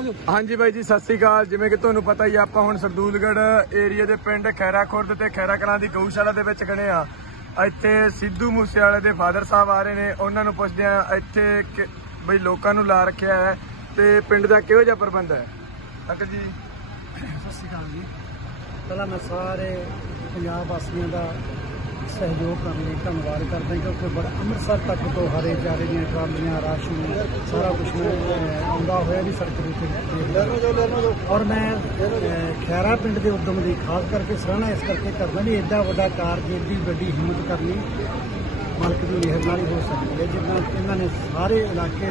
हाँ जी बाई जी सत श्री अकाल। जिवें कि तुहानूं पता ही आपां हुण सरदूलगढ़ एरिए दे पिंड खैरा खुर्द ते खैरा कलां दी गऊशाला दे विच खड़े आ। इत्थे सिद्धू मूसेवाले दे फादर साहब आ रहे ने, उन्हां नूं पुछदे आ इत्थे बई लोकां नूं ला रखिआ है ते पिंड दा किहो जिहा प्रबंध है। अंकल जी सत श्री अकाल जी। पहला मैं सारे पंजाब वासियों का सहयोग करने लिए धन्यवाद करता क्योंकि बड़ा अमृतसर तक तो हरे चारे दी ट्रालियां राशन सारा कुछ आउंदा होया भी सड़क के। और मैं खैरा पिंड के उद्यम की खास करके सराहना इस करके करदा भी एडा वड्डा कारज एडी वड्डी हिम्मत करनी मालक की मेहरबानी हो सकती है। जिन्ना इन्होंने सारे इलाके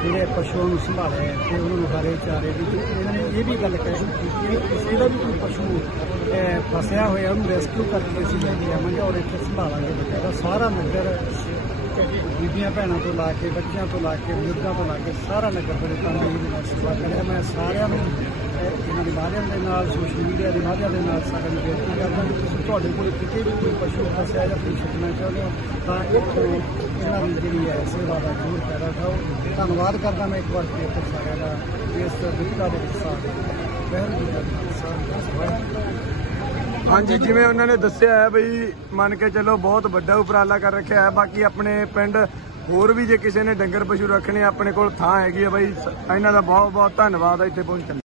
जोड़े पशुओं को संभाले तो उन्होंने हरे चारे की इन्होंने ये भी गल कही कि किसी का भी कोई पशु फसया होया उन्होंने रेस्क्यू करके असीं लैके आवांगे और इत्थे संभालांगे। बच्चा सारा नगर बीबियां भैनों तो ला के बच्चों तो ला के बुजुर्गों तो ला के सारा नगर बड़े तंदुरुस्ती सेवा करे। मैं सारिਆਂ ਨੂੰ ਇਹਨਾਂ ਦੇ ਮਾਧਿਅਮ ਦੇ ਨਾਲ ਸੋਸ਼ਲ ਮੀਡੀਆ ਦੇ ਮਾਧਿਅਮ ਦੇ ਨਾਲ ਸਾਰਿਆਂ ਨੂੰ ਬੇਨਤੀ ਕਰਦਾ ਕਿ ਤੁਸੀਂ ਤੁਹਾਡੇ ਕੋਲ ਕਿਤੇ ਵੀ ਕੋਈ ਪਸ਼ੂ ਫਸਿਆ ਜਾਂ ਕੋਈ ਛੱਡਣਾ ਚਾਹੁੰਦੇ ਹੋ ਤਾਂ ਇੱਥੋਂ ਇਹਨਾਂ ਦੀ ਜਿਹੜੀ ਹੈ ਸੇਵਾ ਦਾ ਜ਼ਰੂਰ ਫਾਇਦਾ ਉਠਾਓ। ਧੰਨਵਾਦ ਕਰਦਾ ਮੈਂ ਇੱਕ ਵਾਰ ਫਿਰ ਸਾਰਿਆਂ ਦਾ ਇਸ ਵਿਪਤਾ ਦੇ ਸਾਥ हाँ जी जिवें उन्होंने दस्सिआ है बई मन के चलो बहुत वड्डा उपराला कर रखा है। बाकी अपने पिंड होर भी जे किसी ने डंगर पशु रखने अपने कोल थां हैगी है बई इन्हां दा बहुत बहुत धन्नवाद इत्थे पहुंचण।